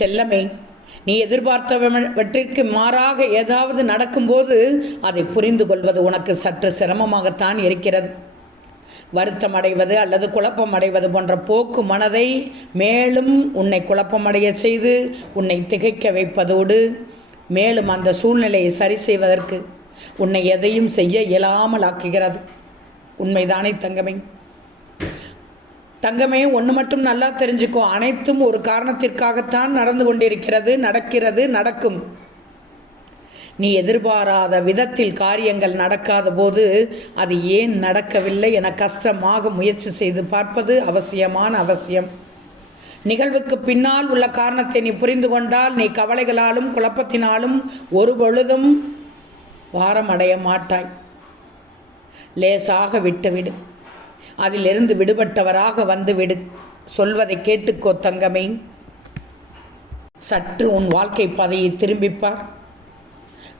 செல்லமே நீ எதிர்பார்த்தவற்றிற்கு மாறாக ஏதாவது நடக்கும்போது அதை புரிந்து கொள்வது உனக்கு சற்று சிரமமாகத்தான் இருக்கிறது. வருத்தம் அடைவது அல்லது குழப்பம் அடைவது போன்ற போக்கு மனதை மேலும் உன்னை குழப்பமடைய செய்து உன்னை திகைக்க வைப்பதோடு மேலும் அந்த சூழ்நிலையை சரி செய்வதற்கு உன்னை எதையும் செய்ய இயலாமல் ஆக்குகிறது. உண்மைதானே தங்கமே. தங்கமே ஒன்று மட்டும் நல்லா தெரிஞ்சுக்கோ. அனைத்தும் ஒரு காரணத்திற்காகத்தான் நடந்து கொண்டிருக்கிறது நடக்கிறது நடக்கும். நீ எதிர்பாராத விதத்தில் காரியங்கள் நடக்காத போது அது ஏன் நடக்கவில்லை என கஷ்டமாக முயற்சி செய்து பார்ப்பது அவசியமான அவசியம். நிகழ்வுக்கு பின்னால் உள்ள காரணத்தை நீ புரிந்து கொண்டால் நீ கவலைகளாலும் குழப்பத்தினாலும் ஒரு பொழுதும் வாரமடைய மாட்டாய் லேசாக விட்டுவிடு. அதிலிருந்து விடுபட்டவராக வந்து விடு சொல்வதை கேட்டுக்கோ தங்கமே. சற்று உன் வாழ்க்கை பாதையை திரும்பிப்பார்.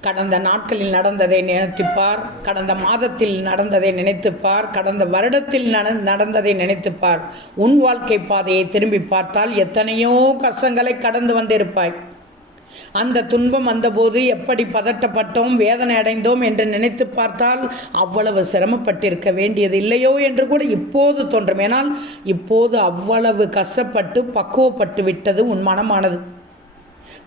கடந்த நாட்களில் நடந்ததை நினைத்துப்பார். கடந்த மாதத்தில் நடந்ததை நினைத்துப்பார். கடந்த வருடத்தில் நட நடந்ததை நினைத்துப்பார். உன் வாழ்க்கை பாதையை திரும்பி பார்த்தால் எத்தனையோ கஷ்டங்களை கடந்து வந்திருப்பாய். அந்த துன்பம் வந்தபோது எப்படி பதட்டப்பட்டோம் வேதனை அடைந்தோம் என்று நினைத்து பார்த்தால் அவ்வளவு சிரமப்பட்டிருக்க வேண்டியது இல்லையோ என்று கூட இப்போது தோன்றும். ஏனால் இப்போது அவ்வளவு கஷ்டப்பட்டு பக்குவப்பட்டு விட்டது உன் மனமானது.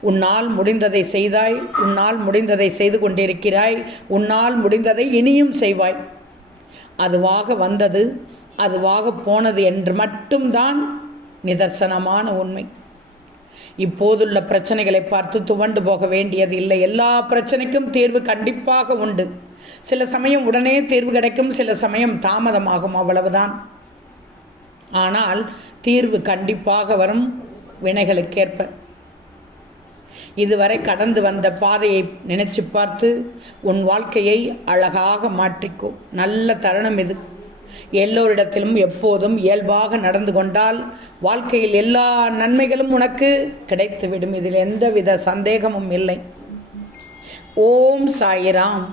உன்னால் முடிந்ததை செய்தாய் உன்னால் முடிந்ததை செய்து கொண்டிருக்கிறாய் உன்னால் முடிந்ததை இனியும் செய்வாய். அதுவாக வந்தது அதுவாக போனது என்று மட்டும்தான் நிதர்சனமான உண்மை. இப்போதுள்ள பிரச்சனைகளை பார்த்து துவண்டு போக வேண்டியது இல்லை. எல்லா பிரச்சனைக்கும் தீர்வு கண்டிப்பாக உண்டு. சில சமயம் உடனே தீர்வு கிடைக்கும் சில சமயம் தாமதமாகும் அவ்வளவுதான். ஆனால் தீர்வு கண்டிப்பாக வரும் வினைகளுக்கேற்ப. இதுவரை கடந்து வந்த பாதையை நினைச்சு பார்த்து உன் வாழ்க்கையை அழகாக மாற்றிக்கோ. நல்ல தருணம் இது. எல்லோரிடத்திலும் எப்போதும் இயல்பாக நடந்து கொண்டால் வாழ்க்கையில் எல்லா நன்மைகளும் உனக்கு கிடைத்துவிடும். இதில் எந்தவித சந்தேகமும் இல்லை. ஓம் சாயிராம்.